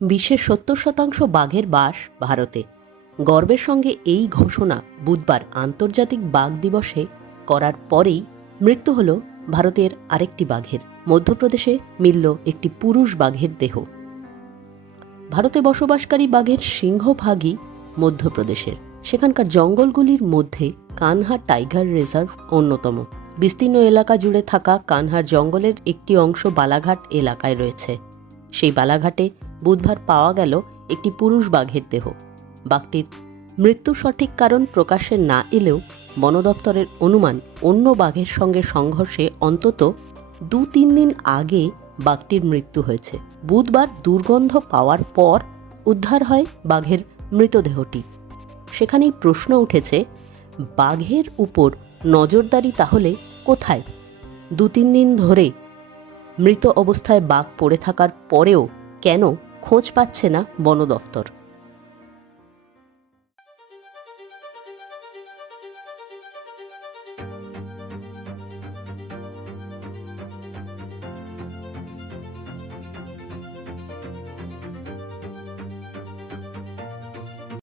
বিশ্বের ৭০% বাঘের বাস ভারতে। গর্বের সঙ্গে এই ঘোষণা বুধবার আন্তর্জাতিক বাঘ দিবসে করার পরেই মৃত্যু হল ভারতের আরেকটি বাঘের। মধ্যপ্রদেশে মিলল একটি পুরুষ বাঘের দেহ। ভারতে বসবাসকারী বাঘের সিংহভাগই মধ্যপ্রদেশের। সেখানকার জঙ্গলগুলির মধ্যে কানহা টাইগার রিজার্ভ অন্যতম। বিস্তীর্ণ এলাকা জুড়ে থাকা কানহার জঙ্গলের একটি অংশ বালাঘাট এলাকায় রয়েছে। সেই বালাঘাটে বুধবার পাওয়া গেল একটি পুরুষ বাঘের দেহ। বাঘটির মৃত্যুর সঠিক কারণ প্রকাশে না এলেও বন দফতরের অনুমান অন্য বাঘের সঙ্গে সংঘর্ষে অন্তত ২-৩ দিন আগে বাঘটির মৃত্যু হয়েছে। বুধবার দুর্গন্ধ পাওয়ার পর উদ্ধার হয় বাঘের মৃতদেহটি। সেখানেই প্রশ্ন উঠেছে, বাঘের উপর নজরদারি তাহলে কোথায়? ২-৩ দিন ধরে মৃত অবস্থায় বাঘ পড়ে থাকার পরেও কেন খোঁজ পাচ্ছে না বন দফতর?